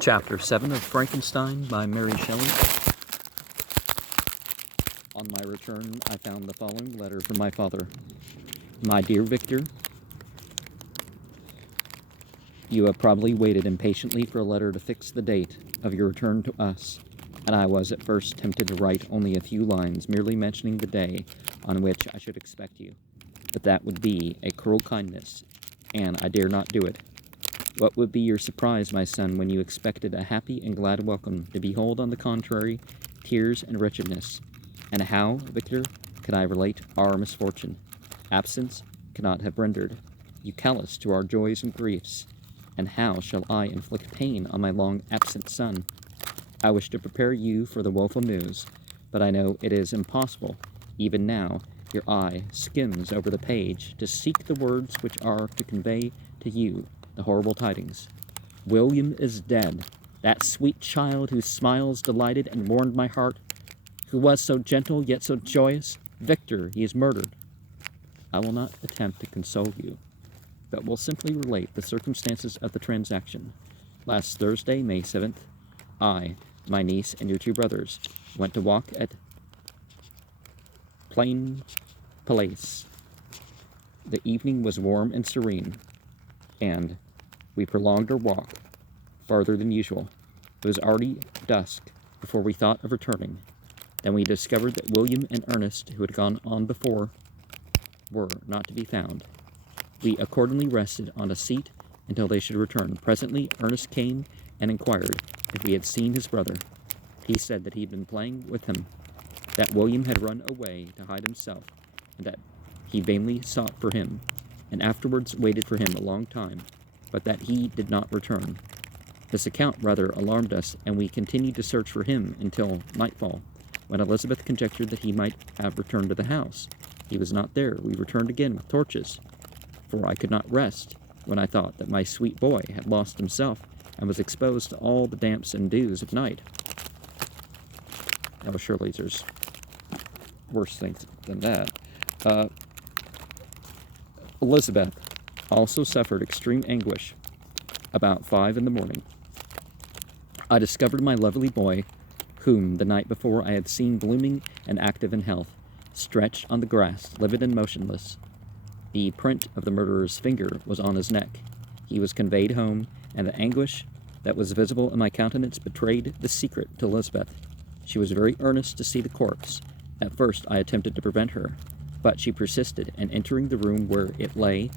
Chapter 7 of Frankenstein by Mary Shelley. On my return, I found the following letter from my father. My dear Victor, you have probably waited impatiently for a letter to fix the date of your return to us, and I was at first tempted to write only a few lines merely mentioning the day on which I should expect you. But that would be a cruel kindness, and I dare not do it. What would be your surprise, my son, when you expected a happy and glad welcome, to behold, on the contrary, tears and wretchedness? And how, Victor, could I relate our misfortune? Absence cannot have rendered you callous to our joys and griefs. And how shall I inflict pain on my long-absent son? I wish to prepare you for the woeful news, but I know it is impossible. Even now, your eye skims over the page to seek the words which are to convey to you the horrible tidings. William is dead, that sweet child whose smiles delighted and warmed my heart, who was so gentle yet so joyous. Victor, he is murdered. I will not attempt to console you, but will simply relate the circumstances of the transaction. Last Thursday, May 7th, I, my niece, and your two brothers went to walk at Plain Place. The evening was warm and serene, and we prolonged our walk farther than usual. It was already dusk before we thought of returning. Then we discovered that William and Ernest, who had gone on before, were not to be found. We accordingly rested on a seat until they should return. Presently, Ernest came and inquired if we had seen his brother. He said that he had been playing with him, that William had run away to hide himself, and that he vainly sought for him, and afterwards waited for him a long time, but that he did not return. This account rather alarmed us, and we continued to search for him until nightfall, when Elizabeth conjectured that he might have returned to the house. He was not there. We returned again with torches, for I could not rest when I thought that my sweet boy had lost himself and was exposed to all the damps and dews of night. Oh, surely there's worse things than that. Elizabeth also suffered extreme anguish. About 5 in the morning, I discovered my lovely boy, whom the night before I had seen blooming and active in health, stretched on the grass, livid and motionless. The print of the murderer's finger was on his neck. He was conveyed home, and the anguish that was visible in my countenance betrayed the secret to Elizabeth. She was very earnest to see the corpse. At first I attempted to prevent her, but she persisted, and entering the room where it lay,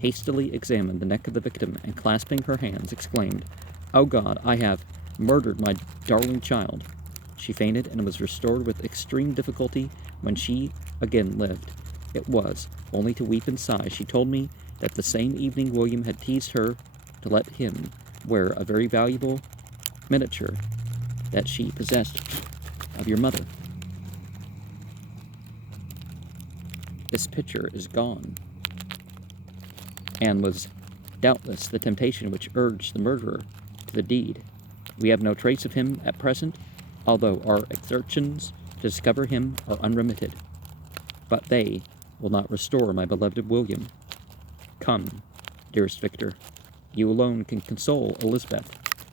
hastily examined the neck of the victim, and clasping her hands, exclaimed, "Oh God, I have murdered my darling child." She fainted and was restored with extreme difficulty. When she again lived, it was only to weep and sigh. She told me that the same evening William had teased her to let him wear a very valuable miniature that she possessed of your mother. This picture is gone, and was doubtless the temptation which urged the murderer to the deed. We have no trace of him at present, although our exertions to discover him are unremitted. But they will not restore my beloved William. Come, dearest Victor, you alone can console Elizabeth.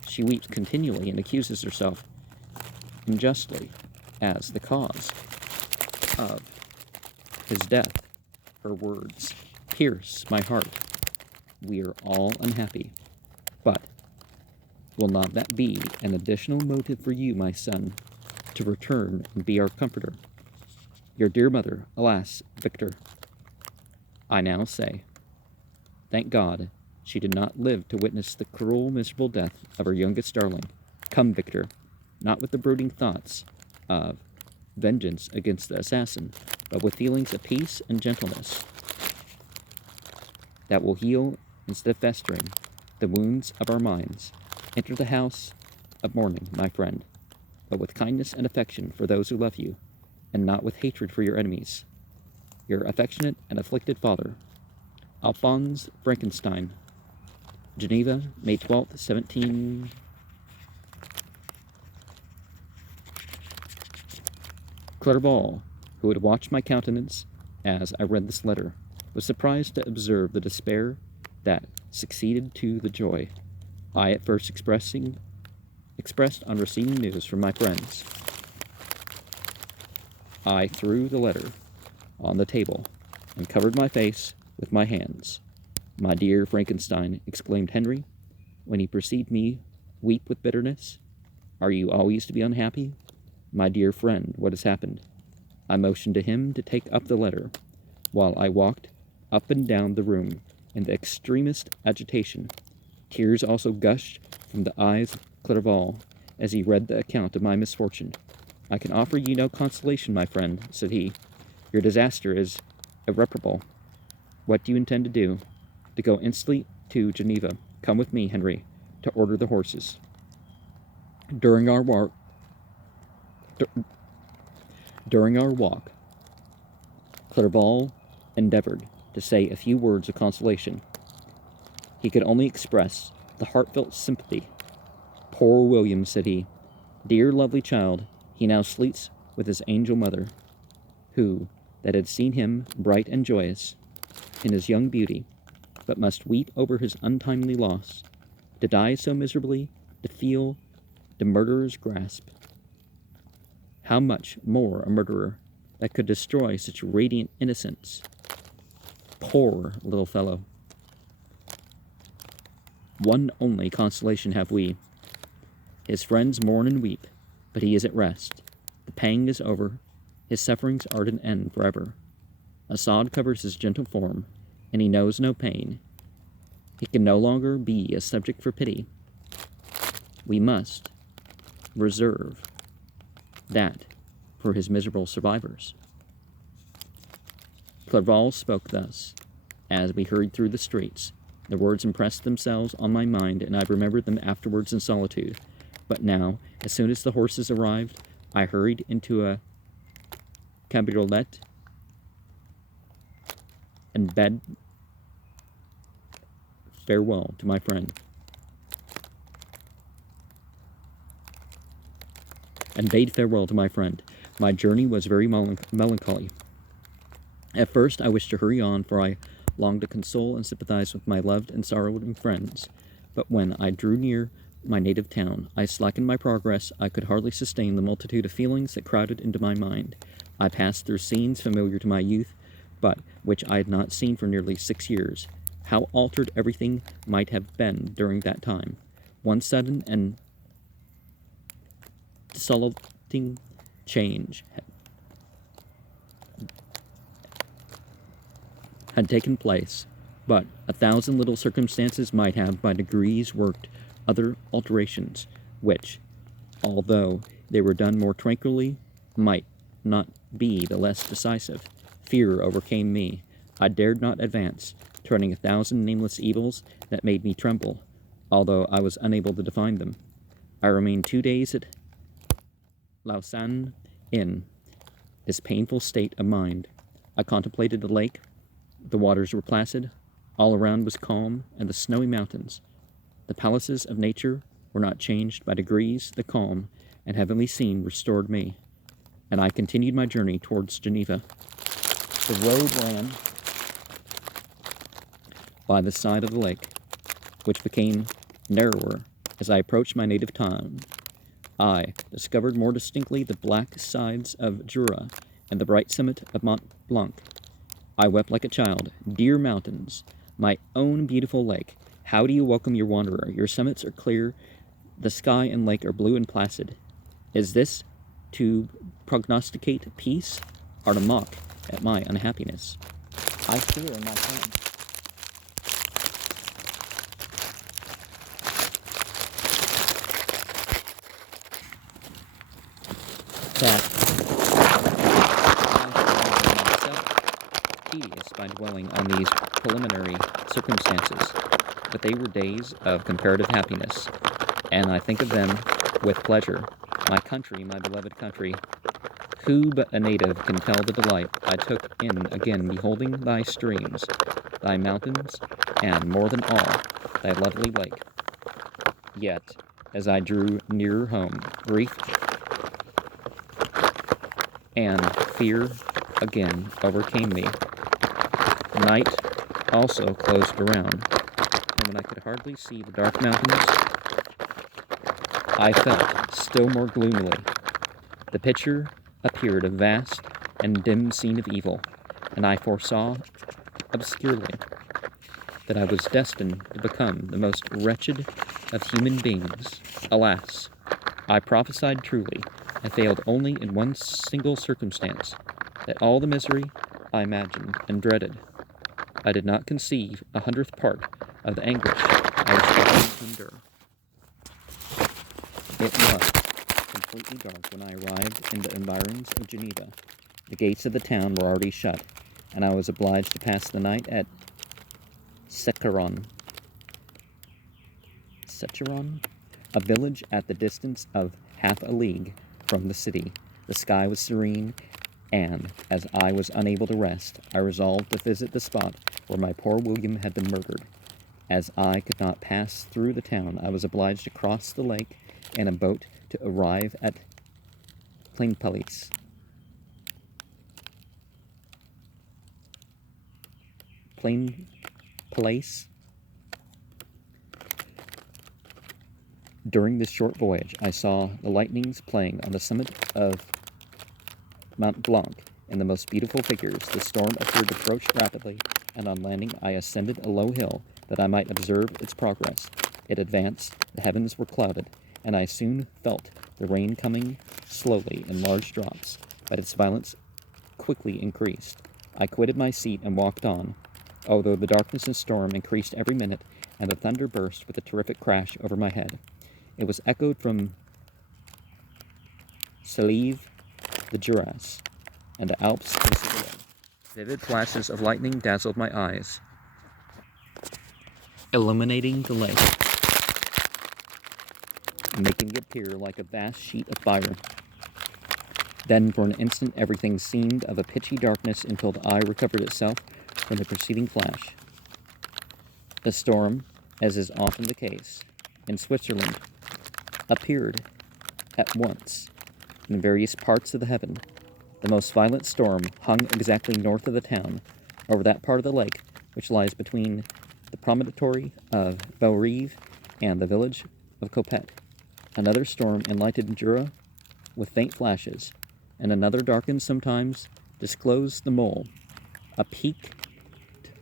She weeps continually and accuses herself unjustly as the cause of his death. Her words pierce my heart. We are all unhappy, but will not that be an additional motive for you, my son, to return and be our comforter? Your dear mother, alas, Victor, I now say, thank God she did not live to witness the cruel, miserable death of her youngest darling. Come, Victor, not with the brooding thoughts of vengeance against the assassin, but with feelings of peace and gentleness that will heal, instead of festering, the wounds of our minds. Enter the house of mourning, my friend, but with kindness and affection for those who love you, and not with hatred for your enemies. Your affectionate and afflicted father, Alphonse Frankenstein. Geneva, May 12th, 17... Clerval, who had watched my countenance as I read this letter, was surprised to observe the despair that succeeded to the joy. I at first expressing expressed on receiving news from my friends. I threw the letter on the table and covered my face with my hands. "My dear Frankenstein," exclaimed Henry, when he perceived me weep with bitterness, "are you always to be unhappy? My dear friend, what has happened?" I motioned to him to take up the letter, while I walked up and down the room in the extremest agitation. Tears also gushed from the eyes of Clerval as he read the account of my misfortune. "I can offer you no consolation, my friend," said he. "Your disaster is irreparable. What do you intend to do?" "To go instantly to Geneva. Come with me, Henry, to order the horses." During our walk, Clerval endeavored to say a few words of consolation. He could only express the heartfelt sympathy. "Poor William," said he. "Dear lovely child, he now sleeps with his angel mother, who that had seen him bright and joyous in his young beauty, but must weep over his untimely loss, to die so miserably, to feel the murderer's grasp. How much more a murderer that could destroy such radiant innocence? Poor little fellow! One only consolation have we. His friends mourn and weep, but he is at rest. The pang is over. His sufferings are at an end forever. A sod covers his gentle form, and he knows no pain. He can no longer be a subject for pity. We must reserve that for his miserable survivors." Clerval spoke thus, as we hurried through the streets. The words impressed themselves on my mind, and I remembered them afterwards in solitude. But now, as soon as the horses arrived, I hurried into a cabriolet and bade farewell to my friend. My journey was very melancholy. At first I wished to hurry on, for I longed to console and sympathize with my loved and sorrowing friends. But when I drew near my native town, I slackened my progress. I could hardly sustain the multitude of feelings that crowded into my mind. I passed through scenes familiar to my youth, but which I had not seen for nearly 6 years. How altered everything might have been during that time! One sudden and desolating change had taken place, but 1,000 little circumstances might have by degrees worked other alterations, which, although they were done more tranquilly, might not be the less decisive. Fear overcame me. I dared not advance, dreading 1,000 nameless evils that made me tremble, although I was unable to define them. I remained 2 days at Lausanne in this painful state of mind. I contemplated the lake. The waters were placid. All around was calm, and the snowy mountains. The palaces of nature were not changed. By degrees the calm and heavenly scene restored me, and I continued my journey towards Geneva. The road ran by the side of the lake, which became narrower as I approached my native town. I discovered more distinctly the black sides of Jura and the bright summit of Mont Blanc. I wept like a child. Dear mountains, my own beautiful lake, how do you welcome your wanderer? Your summits are clear, the sky and lake are blue and placid. Is this to prognosticate peace, or to mock at my unhappiness? I fear my friend. That tedious by dwelling on these preliminary circumstances, but they were days of comparative happiness, and I think of them with pleasure. My country, my beloved country, who but a native can tell the delight I took in again beholding thy streams, thy mountains, and, more than all, thy lovely lake. Yet, as I drew nearer home, grief and fear again overcame me. Night also closed around, and when I could hardly see the dark mountains I felt still more gloomily. The picture appeared a vast and dim scene of evil, and I foresaw obscurely that I was destined to become the most wretched of human beings. Alas, I prophesied truly. I failed only in one single circumstance, that all the misery I imagined and dreaded, I did not conceive 100th part of the anguish I was destined to endure. It was completely dark when I arrived in the environs of Geneva. The gates of the town were already shut, and I was obliged to pass the night at Secheron, a village at the distance of half a league from the city. The sky was serene, and, as I was unable to rest, I resolved to visit the spot where my poor William had been murdered. As I could not pass through the town, I was obliged to cross the lake in a boat to arrive at Plainpalais. During this short voyage, I saw the lightnings playing on the summit of Mont Blanc in the most beautiful figures. The storm appeared to approach rapidly, and on landing I ascended a low hill that I might observe its progress. It advanced, the heavens were clouded, and I soon felt the rain coming slowly in large drops, but its violence quickly increased. I quitted my seat and walked on, although the darkness and storm increased every minute, and the thunder burst with a terrific crash over my head. It was echoed from Shelly, the Juras, and the Alps in Savoy. Vivid flashes of lightning dazzled my eyes, illuminating the lake, making it appear like a vast sheet of fire. Then, for an instant, everything seemed of a pitchy darkness until the eye recovered itself from the preceding flash. The storm, as is often the case in Switzerland, appeared at once in various parts of the heaven. The most violent storm hung exactly north of the town, over that part of the lake which lies between the promontory of Bellerive and the village of Copet. Another storm enlightened Jura with faint flashes, and another darkened sometimes disclosed the mole, a peaked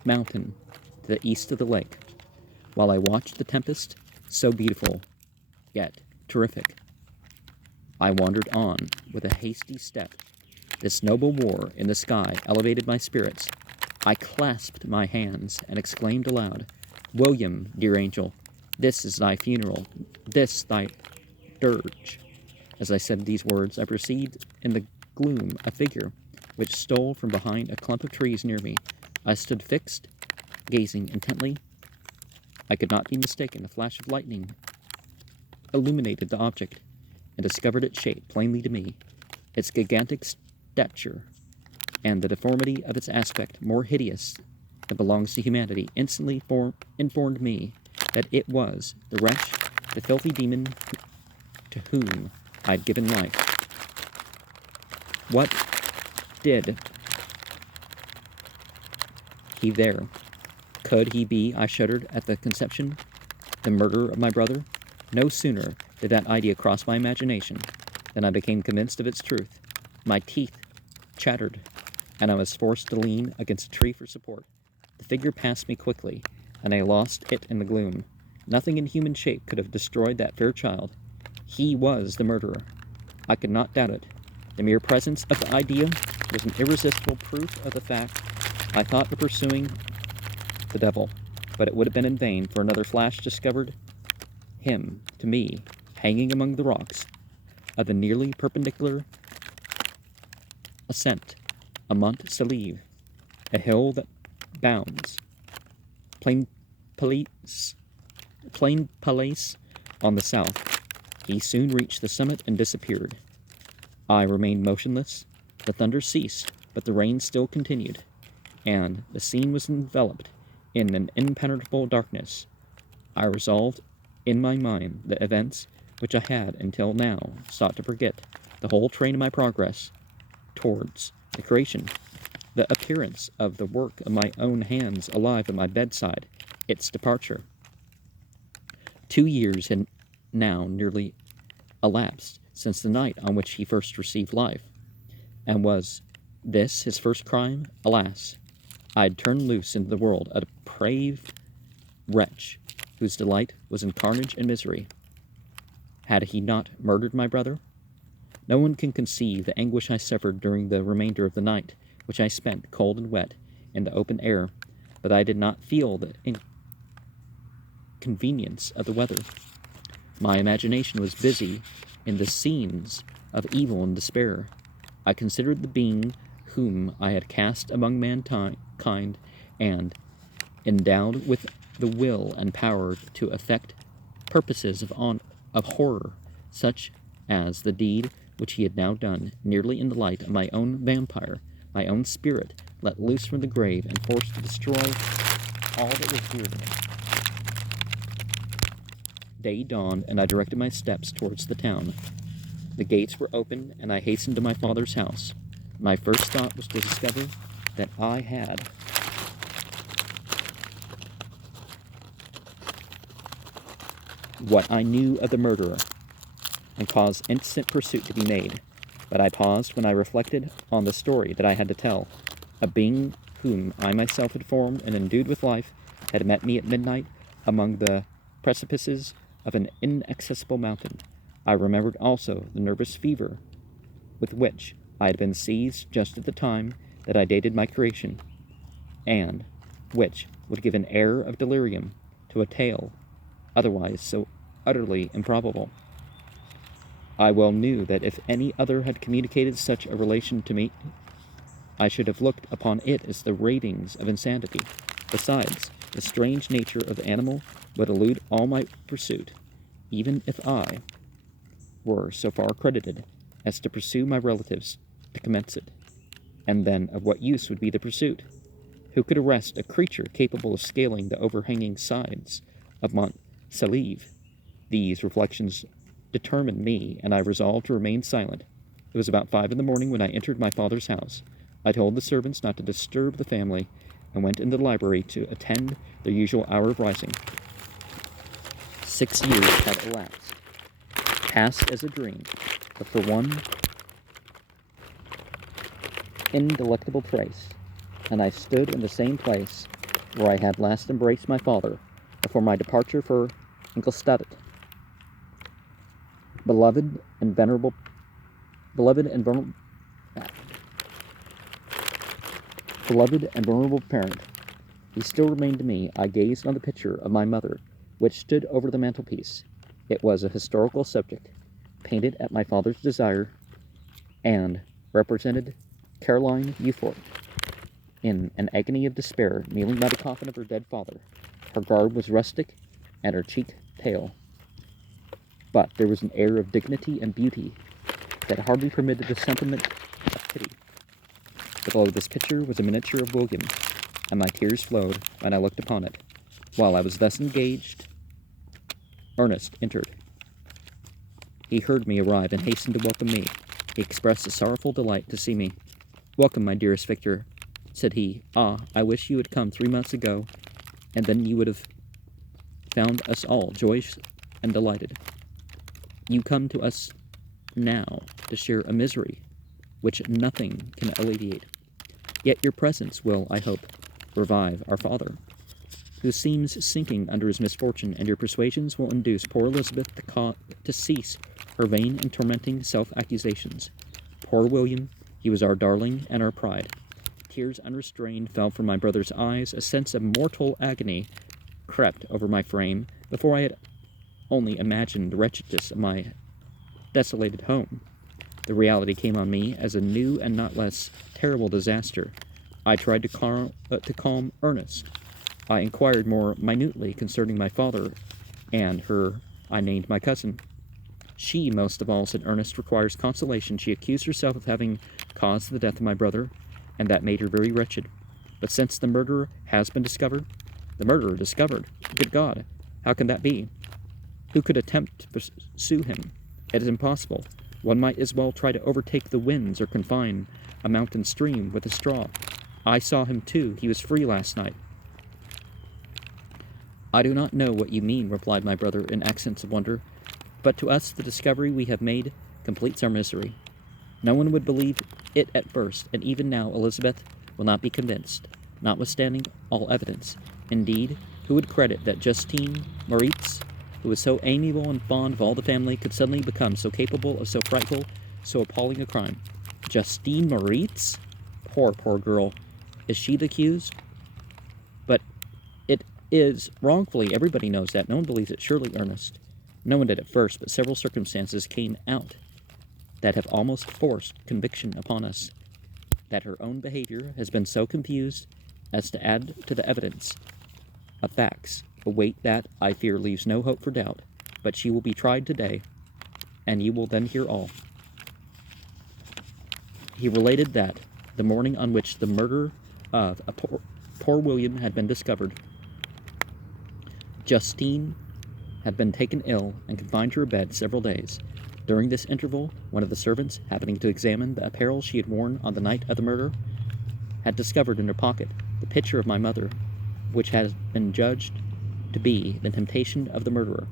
mountain to the east of the lake. While I watched the tempest, so beautiful, yet terrific, I wandered on with a hasty step. This noble war in the sky elevated my spirits. I clasped my hands and exclaimed aloud, "William, dear angel, this is thy funeral, this thy dirge." As I said these words, I perceived in the gloom a figure which stole from behind a clump of trees near me. I stood fixed, gazing intently. I could not be mistaken. A flash of lightning illuminated the object, and discovered its shape plainly to me. Its gigantic stature, and the deformity of its aspect, more hideous than belongs to humanity, instantly informed me that it was the wretch, the filthy demon to whom I had given life. What did he there? Could he be, I shuddered at the conception, the murderer of my brother? No sooner did that idea cross my imagination than I became convinced of its truth. My teeth chattered, and I was forced to lean against a tree for support. The figure passed me quickly, and I lost it in the gloom. Nothing in human shape could have destroyed that fair child. He was the murderer. I could not doubt it. The mere presence of the idea was an irresistible proof of the fact. I thought of pursuing the devil, but it would have been in vain, for another flash discovered him to me, hanging among the rocks of the nearly perpendicular ascent of Mont Selive, a hill that bounds Plainpalais on the south. He soon reached the summit and disappeared. I remained motionless. The thunder ceased, but the rain still continued, and the scene was enveloped in an impenetrable darkness. I resolved in my mind the events which I had until now sought to forget, the whole train of my progress towards the creation, the appearance of the work of my own hands alive at my bedside, its departure. 2 years had now nearly elapsed since the night on which he first received life. And was this his first crime? Alas, I had turned loose into the world a depraved wretch whose delight was in carnage and misery. Had he not murdered my brother? No one can conceive the anguish I suffered during the remainder of the night, which I spent, cold and wet, in the open air, but I did not feel the inconvenience of the weather. My imagination was busy in the scenes of evil and despair. I considered the being whom I had cast among mankind and endowed with the will and power to effect purposes of horror, such as the deed which he had now done, nearly in the light of my own vampire, my own spirit, let loose from the grave and forced to destroy all that was dear to me. Day dawned, and I directed my steps towards the town. The gates were open, and I hastened to my father's house. My first thought was to discover that I had what I knew of the murderer, and cause instant pursuit to be made. But I paused when I reflected on the story that I had to tell. A being whom I myself had formed and endued with life had met me at midnight among the precipices of an inaccessible mountain. I remembered also the nervous fever with which I had been seized just at the time that I dated my creation, and which would give an air of delirium to a tale otherwise so utterly improbable. I well knew that if any other had communicated such a relation to me, I should have looked upon it as the ravings of insanity. Besides, the strange nature of the animal would elude all my pursuit, even if I were so far credited as to pursue my relatives to commence it. And then of what use would be the pursuit? Who could arrest a creature capable of scaling the overhanging sides of Mont Saleve? These reflections determined me, and I resolved to remain silent. It was about 5 in the morning when I entered my father's house. I told the servants not to disturb the family, and went into the library to attend their usual hour of rising. 6 years had elapsed, passed as a dream, but for one indelectable trace, and I stood in the same place where I had last embraced my father before my departure for Ingolstadt. Beloved and venerable parent, he still remained to me. I gazed on the picture of my mother, which stood over the mantelpiece. It was a historical subject, painted at my father's desire, and represented Caroline Euthorpe in an agony of despair, kneeling by the coffin of her dead father. Her garb was rustic, and her cheek pale, but there was an air of dignity and beauty that hardly permitted the sentiment of pity. Below this picture was a miniature of William, and my tears flowed when I looked upon it. While I was thus engaged, Ernest entered. He heard me arrive and hastened to welcome me. He expressed a sorrowful delight to see me. "Welcome, my dearest Victor," said he. "Ah, I wish you had come 3 months ago, and then you would have found us all joyous and delighted. You come to us now to share a misery which nothing can alleviate. Yet your presence will, I hope, revive our father, who seems sinking under his misfortune, and your persuasions will induce poor Elizabeth to cease her vain and tormenting self-accusations. Poor William, he was our darling and our pride." Tears unrestrained fell from my brother's eyes. A sense of mortal agony crept over my frame. Before I had only imagined the wretchedness of my desolated home, the reality came on me as a new and not less terrible disaster. I tried to calm Ernest. I inquired more minutely concerning my father, and her I named my cousin. "She, most of all," said Ernest, "requires consolation. She accused herself of having caused the death of my brother, and that made her very wretched. But since the murderer has been discovered—" "The murderer discovered? Good God, how can that be? Who could attempt to pursue him? It is impossible. One might as well try to overtake the winds or confine a mountain stream with a straw. I saw him too. He was free last night." "I do not know what you mean," replied my brother in accents of wonder. But to us, the discovery we have made completes our misery. No one would believe it at first, and even now Elizabeth will not be convinced, notwithstanding all evidence. Indeed, who would credit that Justine Moritz, who was so amiable and fond of all the family, could suddenly become so capable of so frightful, so appalling a crime? Justine Moritz? Poor girl. Is she the accused? But it is wrongfully. Everybody knows that. No one believes it. Surely, Ernest. No one did at first, but several circumstances came out that have almost forced conviction upon us. That her own behavior has been so confused as to add to the evidence of facts a weight that, I fear, leaves no hope for doubt. But she will be tried today, and you will then hear all. He related that the morning on which the murder of a poor William had been discovered, Justine had been taken ill and confined to her bed several days. During this interval, one of the servants, happening to examine the apparel she had worn on the night of the murder, had discovered in her pocket the picture of my mother, which had been judged to be the temptation of the murderer.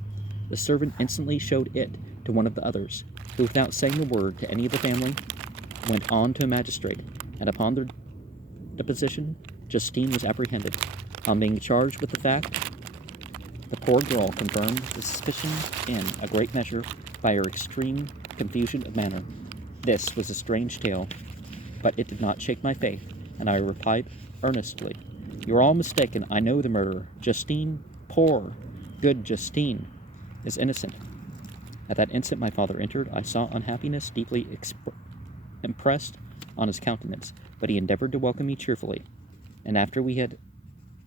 The servant instantly showed it to one of the others, who, without saying a word to any of the family, went on to a magistrate, and upon their deposition, Justine was apprehended. On being charged with the fact, the poor girl confirmed the suspicion in a great measure by her extreme confusion of manner. This was a strange tale, but it did not shake my faith, and I replied earnestly, "You are all mistaken. I know the murderer. Justine, poor, good Justine, is innocent." At that instant my father entered. I saw unhappiness deeply impressed on his countenance, but he endeavored to welcome me cheerfully, and after we had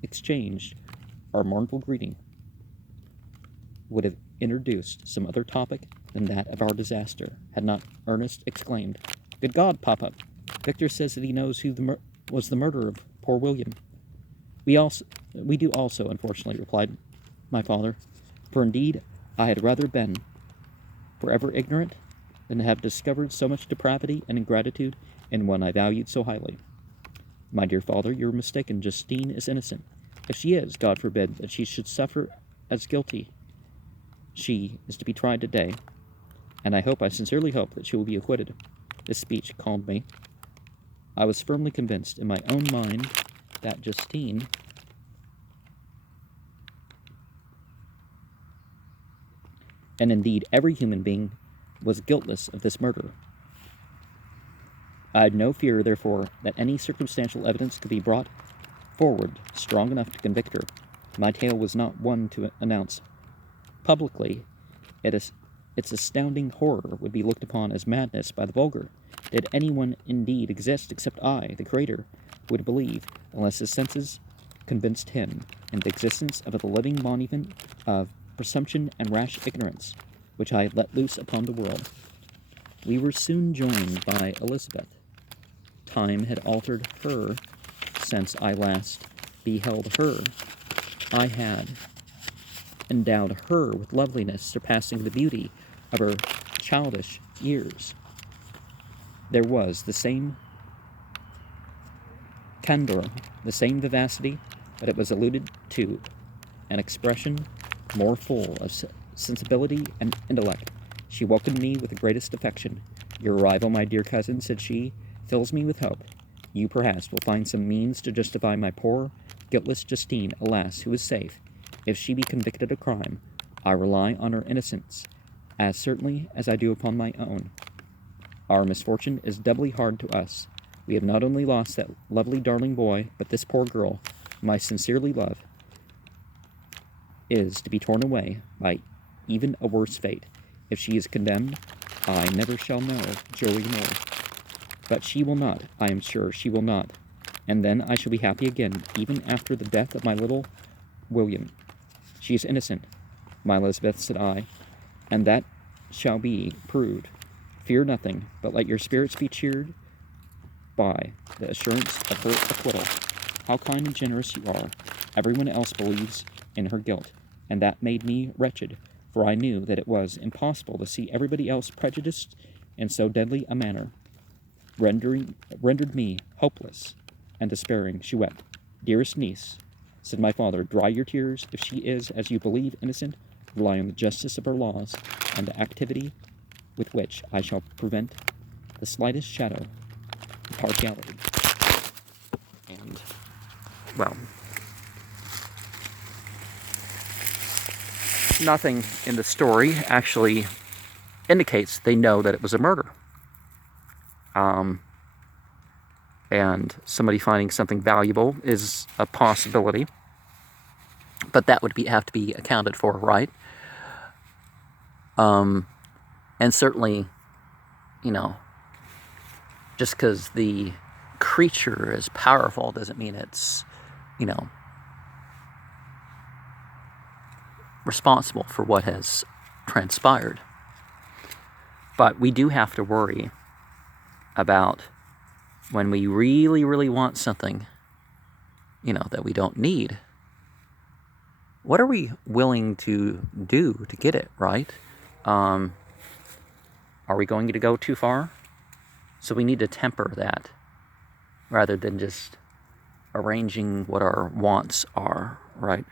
exchanged our mournful greeting, would have introduced some other topic than that of our disaster, had not Ernest exclaimed, "Good God, Papa! Victor says that he knows who was the murderer of poor William." We do also, unfortunately," replied my father, "for indeed I had rather been forever ignorant than to have discovered so much depravity and ingratitude in one I valued so highly." "My dear father, you are mistaken. Justine is innocent. If she is, God forbid that she should suffer as guilty. She is to be tried today, and I sincerely hope that she will be acquitted." This speech calmed me. I was firmly convinced in my own mind that Justine and indeed every human being was guiltless of this murder. I had no fear, therefore, that any circumstantial evidence could be brought forward strong enough to convict her. My tale was not one to announce publicly. Its astounding horror would be looked upon as madness by the vulgar. Did anyone indeed exist except I, the Creator, would believe, unless his senses convinced him, in the existence of a living monument of presumption and rash ignorance, which I had let loose upon the world. We were soon joined by Elizabeth. Time had altered her since I last beheld her. I had endowed her with loveliness surpassing the beauty of her childish years. There was the same candor, the same vivacity, but it was alluded to an expression more full of sensibility and intellect. She welcomed me with the greatest affection. "Your arrival, my dear cousin," said she, "fills me with hope. You, perhaps, will find some means to justify my poor, guiltless Justine, alas, who is safe. If she be convicted of crime, I rely on her innocence as certainly as I do upon my own. Our misfortune is doubly hard to us. We have not only lost that lovely darling boy, but this poor girl, whom I sincerely love, is to be torn away by even a worse fate. If she is condemned, I never shall know joy more. But she will not, I am sure she will not, and then I shall be happy again, even after the death of my little William. She is innocent, my Elizabeth, said I, and that shall be proved. Fear nothing, but let your spirits be cheered by the assurance of her acquittal. How kind and generous you are. Everyone else believes in her guilt, and that made me wretched, for I knew that it was impossible to see everybody else prejudiced in so deadly a manner. Rendered me hopeless and despairing, she wept. Dearest niece, said my father, dry your tears. If she is, as you believe, innocent, rely on the justice of our laws and the activity with which I shall prevent the slightest shadow of partiality. And, well, nothing in the story actually indicates they know that it was a murder. And somebody finding something valuable is a possibility, but that would have to be accounted for, right? And certainly, just because the creature is powerful doesn't mean it's, responsible for what has transpired. But we do have to worry about when we really, really want something, that we don't need. What are we willing to do to get it, right? Are we going to go too far? So we need to temper that rather than just arranging what our wants are, right?